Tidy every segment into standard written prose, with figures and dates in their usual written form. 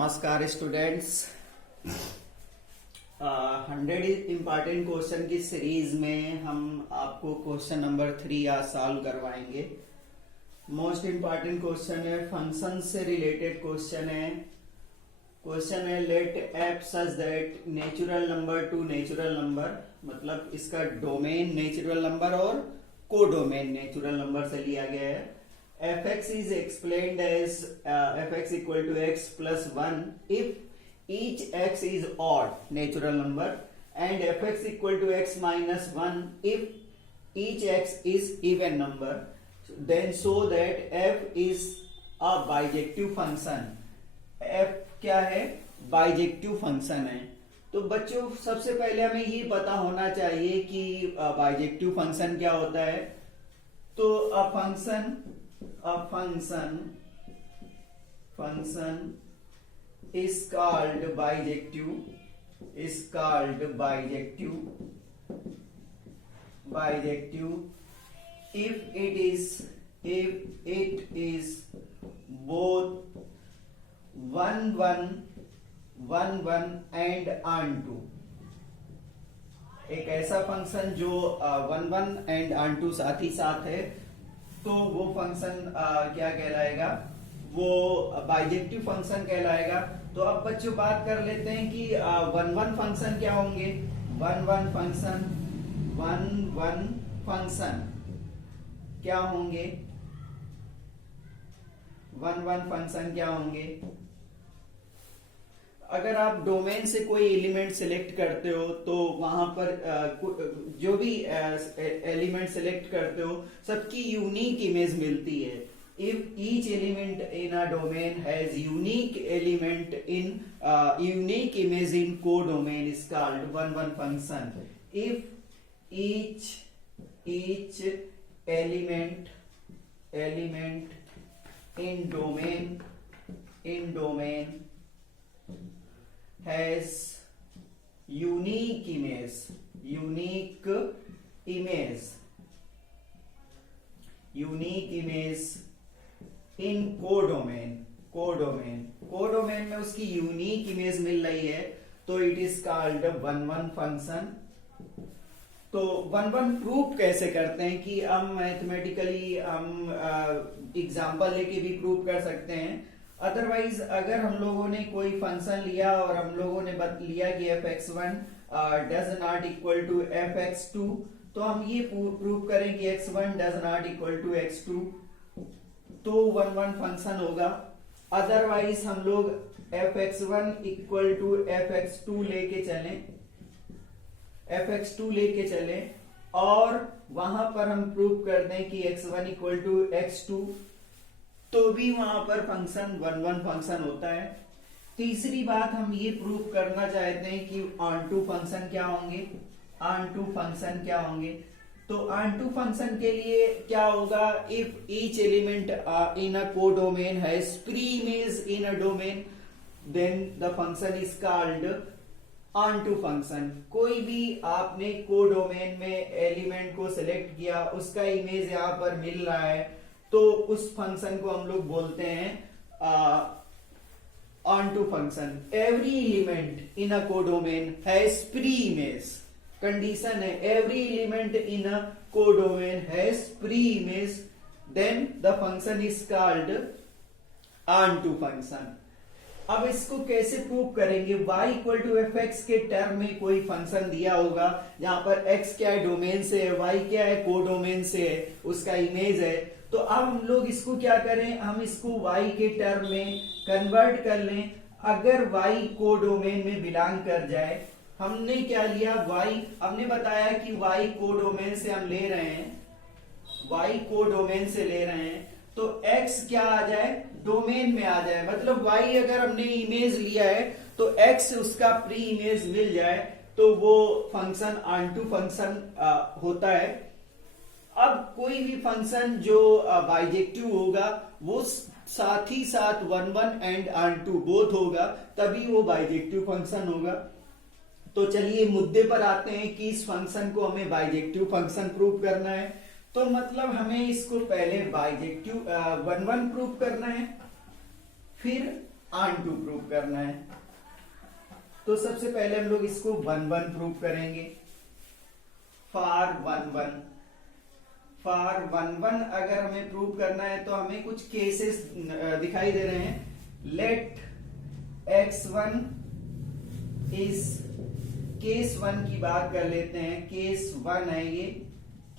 नमस्कार students. 100 important question की series में हम आपको क्वेश्चन नंबर 3 आज सॉल्व करवाएंगे। मोस्ट इम्पॉर्टेंट क्वेश्चन है, फंक्शन से रिलेटेड क्वेश्चन है let f such that natural number to natural number, मतलब इसका डोमेन नेचुरल नंबर और कोडोमेन नेचुरल नंबर से लिया गया है। fx is explained as fx equal to x plus 1 if each x is odd natural number and fx equal to x minus 1 if each x is even number, then show that f is a bijective function। f क्या है? Bijective function है। तो बच्चों सबसे पहले हमें ये पता होना चाहिए कि बाइजेक्टिव फंक्शन क्या होता है। तो a function is called bijective if it is both 1 1 and onto। एक ऐसा फंक्शन जो 1 1 एंड onto साथ ही साथ है, तो वो फंक्शन क्या कहलाएगा? वो बाइजेक्टिव फंक्शन कहलाएगा। तो अब बच्चों बात कर लेते हैं कि 1 1 फंक्शन क्या होंगे। 1 1 फंक्शन क्या होंगे? 1 1 फंक्शन क्या होंगे? अगर आप डोमेन से कोई एलिमेंट सिलेक्ट करते हो तो वहां पर जो भी एलिमेंट सिलेक्ट करते हो सबकी यूनिक इमेज मिलती है। If each element in a domain has unique image in codomain is called 1 1 function. If each element in domain has unique image in codomain में उसकी यूनिक इमेज मिल रही है, तो इट इज कॉल्ड 1 1 फंक्शन। तो 1 1 proof कैसे करते हैं कि हम मैथमेटिकली एग्जांपल लेके भी प्रूफ कर सकते हैं। अदरवाइज अगर हम लोगों ने कोई फंक्शन लिया और हम लोगों ने लिया कि fx1 does not equal to fx2, तो हम ये प्रूव करें कि x1 does not equal to x2, तो 1 1 फंक्शन होगा। अदरवाइज हम लोग fx1 इक्वल टू fx2 लेके चलें और वहां पर हम प्रूव कर दें कि x1 इक्वल टू x2, तो भी वहां पर फंक्शन 1 1 फंक्शन होता है। तीसरी बात हम ये प्रूव करना चाहते हैं कि onto फंक्शन क्या होंगे। तो onto फंक्शन के लिए क्या होगा? If each element in a codomain has pre image in a domain, then the function is called onto function. कोई भी आपने कोडोमेन में एलिमेंट को सिलेक्ट किया, उसका इमेज यहाँ पर मिल रहा है, तो उस फंक्शन को हम लोग बोलते हैं onto function. Every element in a codomain has pre image, condition है every element in a codomain has pre image, then the function is called onto function. अब इसको कैसे प्रूव करेंगे? y equal to F X के term में कोई function दिया होगा जहां पर x क्या है? डोमेन से है, y क्या है? कोडोमेन से है, उसका इमेज है। तो अब हम लोग इसको क्या करें? हम इसको y के टर्म में कन्वर्ट कर लें। अगर y कोडोमेन में बिलोंग कर जाए, हमने क्या लिया? y, हमने बताया कि y कोडोमेन से हम ले रहे हैं, तो x क्या आ जाए? डोमेन में आ जाए। मतलब y अगर हमने इमेज लिया है तो x उसका प्री इमेज मिल जाए, तो वो फंक्शन onto फंक्शन होता है। अब कोई भी फंक्शन जो बाइजेक्टिव होगा वो साथ ही साथ 1 1 एंड onto बोथ होगा, तभी वो बाइजेक्टिव फंक्शन होगा। तो चलिए मुद्दे पर आते हैं कि इस फंक्शन को हमें बाइजेक्टिव फंक्शन प्रूव करना है। तो मतलब हमें इसको पहले बाइजेक्टिव 1 1 प्रूव करना है, फिर ऑन टू प्रूव करना है। तो सबसे पहले हम लोग इसको 1 1 प्रूव करेंगे। फॉर 1 1 अगर हमें प्रूव करना है तो हमें कुछ केसेस दिखाई दे रहे हैं। लेट x1 इज केस 1 की बात कर लेते हैं। केस 1 है ये,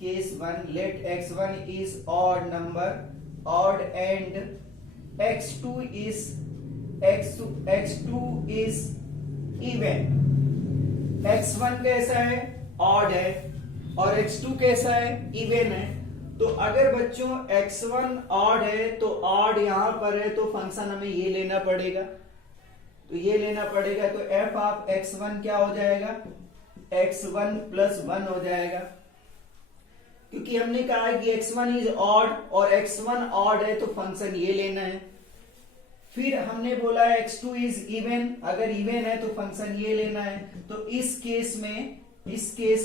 case 1। Let x1 is odd number, odd, and x2 is even. x1 कैसा है? ऑड है, और x2 कैसा है? इवन है। तो अगर बच्चों x1 ऑड है तो ऑड यहां पर है, तो फंक्शन हमें ये लेना पड़ेगा। तो ये लेना पड़ेगा, तो f ऑफ x1 क्या हो जाएगा? x1 प्लस 1 हो जाएगा, क्योंकि हमने कहा है कि x1 इज ऑड और x1 ऑड है, तो फंक्शन ये लेना है। फिर हमने बोला है x2 इज इवन, अगर इवन है तो फंक्शन ये लेना है। तो इस केस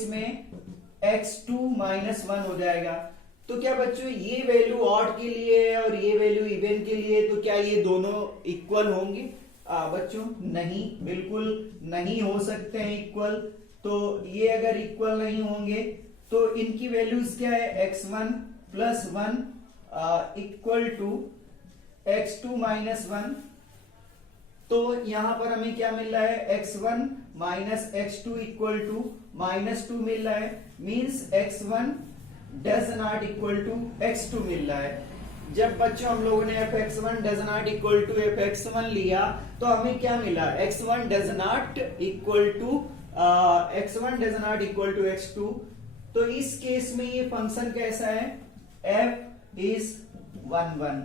में x2 माइनस 1 हो जाएगा। तो क्या बच्चों ये वैल्यू ऑड के लिए और ये वैल्यू इवन के लिए, तो क्या ये दोनों इक्वल होंगे? बच्चों नहीं, बिल्कुल नहीं हो सकते हैं इक्वल। तो ये अगर इक्वल नहीं होंगे तो इनकी वैल्यूज क्या है? x1 plus 1 equal to x2 minus 1। तो यहां पर हमें क्या मिल रहा है? x1 minus x2 equal to -2 मिल रहा है। Means x1 does not equal to x2 मिल रहा है। जब बच्चों हम लोगों ने fx1 does not equal to fx1 लिया तो हमें क्या मिला? x1 does not equal to x2। तो इस केस में ये फंक्शन कैसा है? f is 1 1,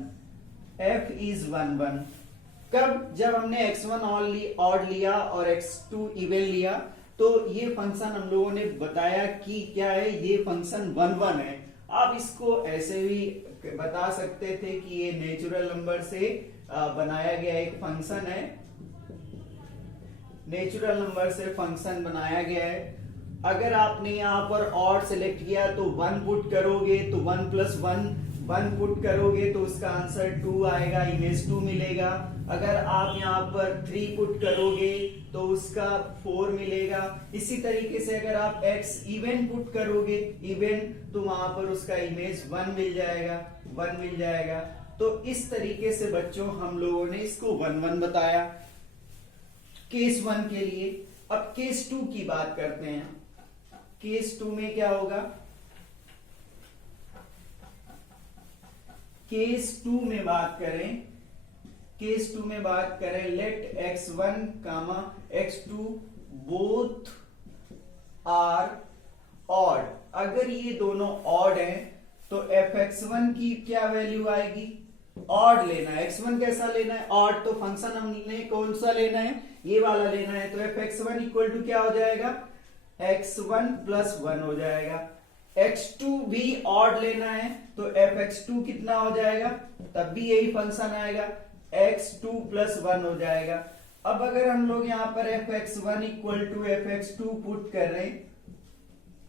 f is 1 1। कब? जब हमने x1 ऑड लिया और x2 इवन लिया, तो ये फंक्शन हम लोगों ने बताया कि क्या है? ये फंक्शन 1 1 है। आप इसको ऐसे भी बता सकते थे कि ये नेचुरल नंबर से बनाया गया एक फंक्शन है, नेचुरल नंबर से फंक्शन बनाया गया है। अगर आपने यहाँ पर ऑड सेलेक्ट किया तो 1 पुट करोगे, तो 1 प्लस 1 पुट करोगे तो उसका आंसर 2 आएगा, इमेज 2 मिलेगा। अगर आप यहाँ पर 3 पुट करोगे तो उसका 4 मिलेगा। इसी तरीके से अगर आप x इवन पुट करोगे, इवन, तो वहां पर उसका इमेज 1 मिल जाएगा। तो इस तरीके से बच्चों हम लोगों ने इसको 1 1 बताया केस 1 के लिए। अब केस 2 की बात करते हैं। केस 2 में क्या होगा? केस 2 में बात करें, let x1 comma x2 both are odd. अगर ये दोनों ऑड हैं तो fx1 की क्या वैल्यू आएगी? ऑड लेना है। x1 कैसा लेना है? ऑड। तो फंक्शन हमने कौन सा लेना है? ये वाला लेना है। तो fx1 इक्वल टू क्या हो जाएगा? x1 प्लस 1 हो जाएगा। x2 भी ऑड लेना है, तो fx2 कितना हो जाएगा? तब भी यही फंक्शन आएगा, x2 प्लस 1 हो जाएगा। अब अगर हम लोग यहाँ पर fx1 equal to fx2 put कर रहे हैं,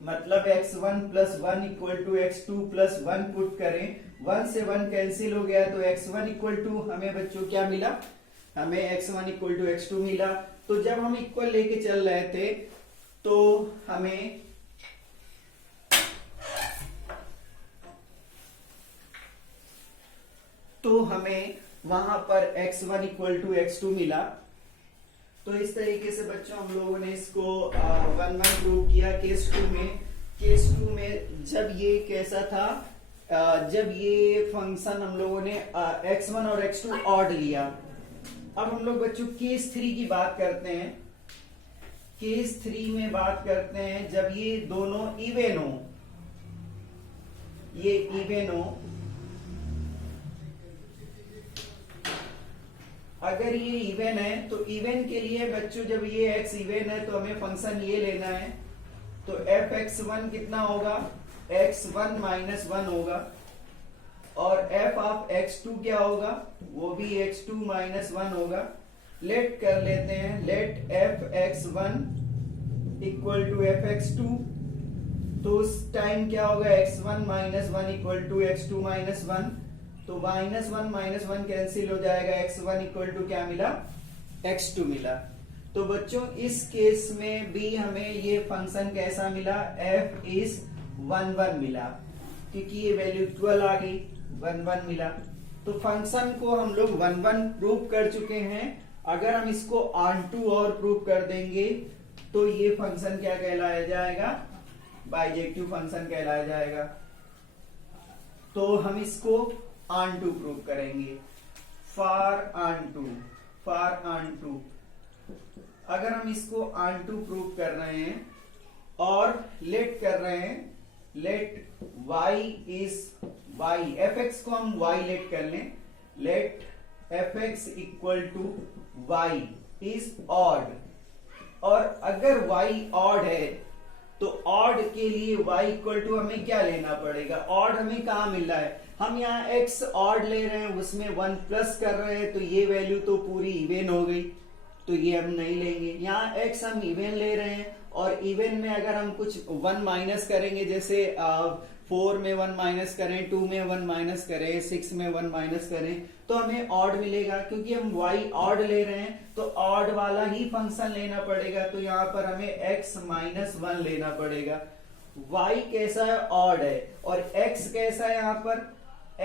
मतलब x1 plus 1 equal to x2 plus 1 put करें, 1 से 1 कैंसिल हो गया, तो x1 इक्वल टू हमें बच्चों क्या मिला? हमें x1 इक्वल टू x2 मिला। तो जब हम इक्वल लेके चल रहे थे तो हमें वहां पर x1 इक्वल टू x2 मिला। तो इस तरीके से बच्चों हम लोगों ने इसको 1 1 प्रूव किया। केस 2 में जब ये कैसा था? जब ये फंक्शन हम लोगों ने x1 और x2 ऑड लिया। अब हम लोग बच्चों केस 3 की बात करते हैं। केस 3 में बात करते हैं जब ये दोनों इवन हो, ये इवन हो। अगर ये इवन है तो इवन के लिए बच्चों जब ये x इवन है तो हमें फंक्शन ये लेना है। तो fx1 कितना होगा? x1 माइनस 1 होगा, और f ऑफ x2 क्या होगा? वो भी x2 माइनस 1 होगा। लेट कर लेते हैं, late fx1 equal to fx2। तो उस टाइम क्या होगा? x1 minus 1 equal to x2 minus 1। तो माइनस वन कैंसिल हो जाएगा, x1 इक्वल टू क्या मिला, x2 मिला। तो बच्चों इस केस में भी हमें ये फंक्शन कैसा मिला, f इज 1 1 मिला, क्योंकि ये वैल्यू इक्वल आ गई, 1 1 मिला। तो फंक्शन को हम लोग 1 1 प्रूव कर चुके हैं। अगर हम इसको ऑन2 और प्रूव कर देंगे तो ये फंक्शन क्या कहलाया जाएगा, बाइजेक्टिव फंक्शन कहलाया जाएगा। तो हम इसको ऑन2 प्रूव करेंगे, फॉर ऑन2। अगर हम इसको ऑन2 प्रूव कर रहे हैं और लेट कर रहे हैं, let y is y, fx को हम y लेट कर लें, let fx equal to y is odd. और अगर y ऑड है तो ऑड के लिए y इक्वल टू हमें क्या लेना पड़ेगा, ऑड हमें कहाँ मिल रहा है, हम यहाँ x ऑड ले रहे हैं, उसमें 1 प्लस कर रहे हैं, तो ये वैल्यू तो पूरी इवन हो गई, तो ये हम नहीं लेंगे। यहाँ x हम इवन ले रहे हैं और इवन में अगर हम कुछ 1 माइनस करेंगे, जैसे 4 में 1 माइनस करें, 2 में 1 माइनस करें, 6 में 1 माइनस करें, तो हमें ऑड मिलेगा। क्योंकि हम y ऑड ले रहे हैं तो ऑड वाला ही फंक्शन लेना पड़ेगा। तो यहाँ पर हमें x माइनस 1 लेना पड़ेगा। y कैसा है, ऑड है, और x कैसा है, यहाँ पर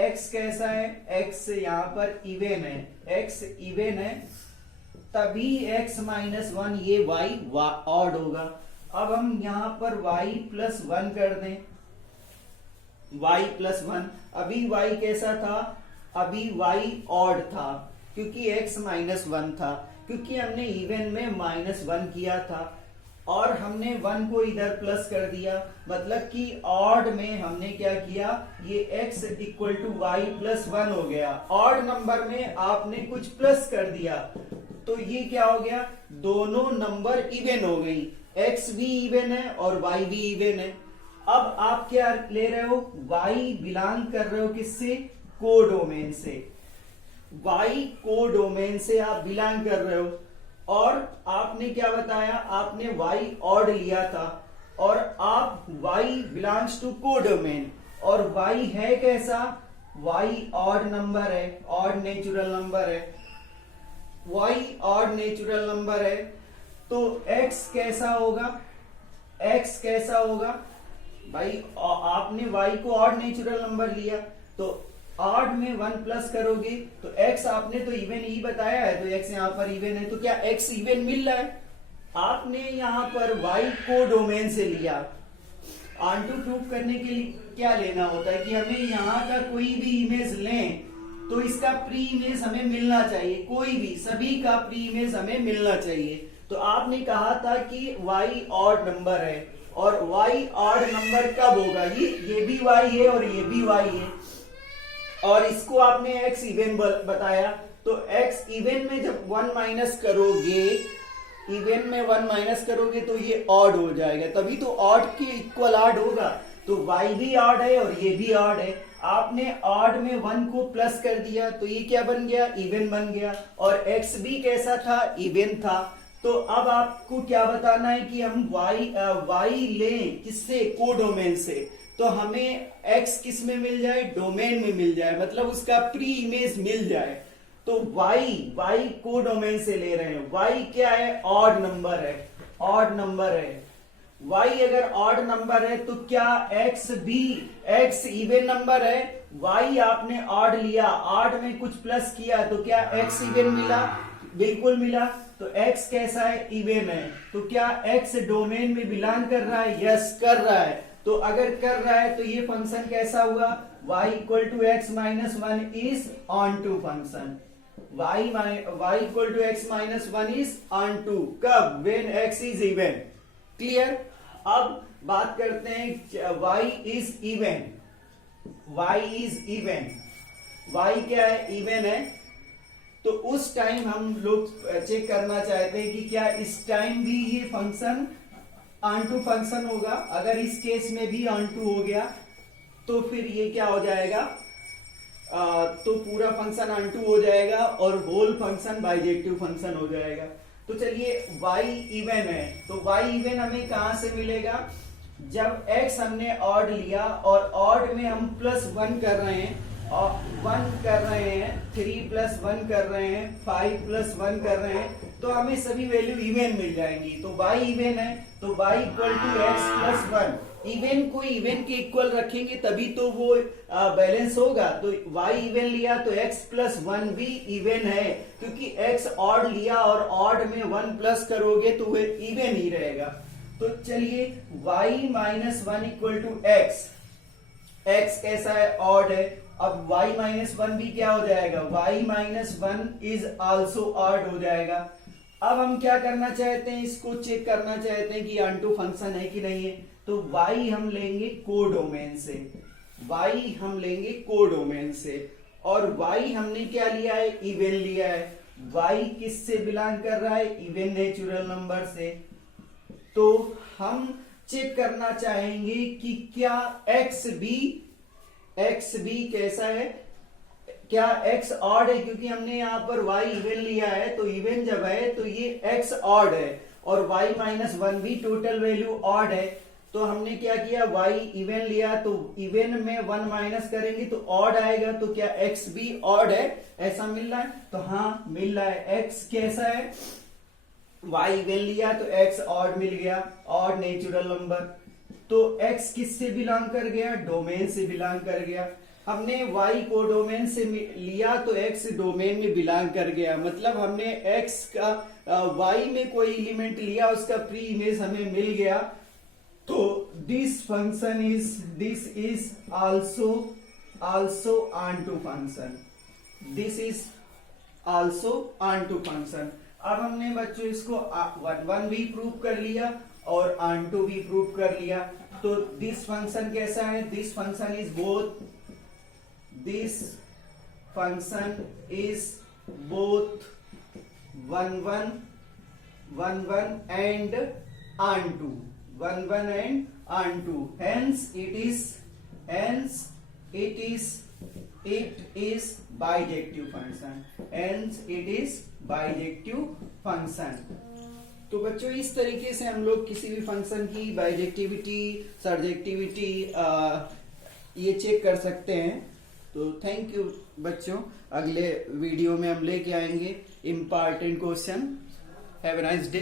x कैसा है, x यहाँ पर इवन है, x इवन है, तभी x माइनस 1 ये y ऑड होगा। अब हम यहाँ पर y प्लस 1 कर दें, y प्लस 1, अभी y कैसा था, अभी y ऑड था, क्योंकि x माइनस 1 था, क्योंकि हमने इवन में माइनस 1 किया था और हमने 1 को इधर प्लस कर दिया, मतलब कि ऑड में हमने क्या किया, ये x equal to y plus 1 हो गया। ऑड नंबर में आपने कुछ प्लस कर दिया तो ये क्या हो गया, दोनों नंबर इवन हो गई, x भी इवन है और y भी इवन है। अब आप क्या ले रहे हो, y बिलोंग कर रहे हो किससे, कोडोमेन से, y कोडोमेन से आप बिलोंग कर रहे हो। और आपने क्या बताया, आपने y ऑड लिया था और आप y बिलोंग्स टू कोडोमेन, और y है कैसा, y ऑड नंबर है, ऑड नेचुरल नंबर है, y ऑड नेचुरल नंबर है, तो x कैसा होगा, x कैसा होगा भाई, आपने y को ऑड नेचुरल नंबर लिया तो ऑड में 1 प्लस करोगे तो x आपने तो इवन ही बताया है, तो x यहाँ पर इवन है, तो क्या x इवन मिल रहा है। आपने यहाँ पर y को डोमेन से लिया, ऑन2 प्रूफ करने के लिए क्या लेना होता है कि हमें यहाँ का कोई भी इमेज लें तो इसका प्री इमेज हमें मिलना चाहिए, कोई भी, सभी का प्री इमेज हमें मिलना चाहिए। तो आपने कहा था कि y ऑड नंबर है, और y ऑड नंबर कब होगा, ये भी y है और ये भी y है, और इसको आपने x इवन बताया, तो x इवन में जब 1 माइनस करोगे, इवन में 1 माइनस करोगे तो ये ऑड हो जाएगा, तभी तो ऑड के इक्वल ऑड होगा। तो y भी ऑड है और ये भी ऑड है, आपने ऑड में 1 को प्लस कर दिया तो ये क्या बन गया, इवन बन गया, और x भी कैसा था, इवन था। तो अब आपको क्या बताना है कि हम y लें किससे, कोडोमेन से, तो हमें x किस में मिल जाए, डोमेन में मिल जाए, मतलब उसका प्री इमेज मिल जाए। तो y कोडोमेन से ले रहे हैं, y क्या है, ऑड नंबर है, ऑड नंबर है। y अगर ऑड नंबर है तो क्या x भी, x इवन नंबर है, y आपने ऑड लिया, ऑड में कुछ प्लस किया तो क्या x इवन मिला, बिल्कुल मिला। तो x कैसा है, इवन है, तो क्या x डोमेन में बिलोंग कर रहा है, यस कर रहा है। तो अगर कर रहा है तो ये फंक्शन कैसा हुआ, y equal to x minus 1 is ऑन2 function, y equal to x minus 1 is ऑन2, कब, when x is even, clear. अब बात करते हैं y is even, y is even, y क्या है, इवन है, तो उस टाइम हम लोग चेक करना चाहते हैं कि क्या इस टाइम भी ये फंक्शन ऑन2 फंक्शन होगा। अगर इस केस में भी ऑन2 हो गया तो फिर ये क्या हो जाएगा, तो पूरा फंक्शन ऑन2 हो जाएगा और होल फंक्शन बाइजेक्टिव फंक्शन हो जाएगा। तो चलिए y इवन है, तो y इवन हमें कहां से मिलेगा, जब x हमने ऑड लिया और ऑड में हम प्लस 1 कर रहे हैं, और 1 कर रहे हैं, 3 + 1 कर रहे हैं, 5 + 1 कर रहे हैं, तो हमें सभी वैल्यू इवन मिल जाएंगी। तो y इवन है, तो y = x + 1। इवन को इवन के इक्वल रखेंगे तभी तो वो बैलेंस होगा। तो y इवन लिया तो x + 1 भी इवन है, क्योंकि x ऑड लिया और ऑड में 1 प्लस करोगे तो वो इवन ही रहेगा। तो चलिए y - 1 = x, x कैसा है, ऑड है। अब y - 1 भी क्या हो जाएगा, y - 1 इज आल्सो ऑड हो जाएगा। अब हम क्या करना चाहते हैं, इसको चेक करना चाहते हैं कि ऑन टू फंक्शन है कि नहीं है। तो y हम लेंगे कोडोमेन से, y हम लेंगे कोडोमेन से, और y हमने क्या लिया है, इवन लिया है। y किससे बिलोंग कर रहा है, इवन नेचुरल नंबर से। तो हम चेक करना चाहेंगे कि क्या x भी कैसा है, क्या x ऑड है, क्योंकि हमने यहाँ पर y इवन लिया है। तो इवन जब है तो ये x ऑड है, और y - 1 भी टोटल वैल्यू ऑड है। तो हमने क्या किया, y इवन लिया, तो इवन में 1 माइनस करेंगे तो ऑड आएगा। तो क्या x भी ऑड है, ऐसा मिल रहा है? तो हाँ मिल रहा है। x कैसा है, y इवन लिया तो x ऑड मिल गया, ऑड नेचुरल नंबर। तो x किससे बिलोंग कर गया, डोमेन से बिलोंग कर गया। हमने y को डोमेन से लिया तो x डोमेन में बिलोंग कर गया, मतलब हमने x का y में कोई एलिमेंट लिया, उसका प्री इमेज हमें मिल गया। तो this is also onto function, this is also onto function. अब हमने बच्चों इसको 1 भी प्रूव कर लिया और ऑन टू भी प्रूव कर लिया। तो दिस फंक्शन कैसा है, this function is both, this function is both 1 1 and onto, 1 1 and onto. Hence it is bijective function, hence it is bijective function। तो बच्चों इस तरीके से हम लोग किसी भी फंक्शन की बाइजेक्टिविटी, सर्जेक्टिविटी ये चेक कर सकते हैं। तो थैंक यू बच्चों, अगले वीडियो में हम लेके आएंगे important question. Have a nice day.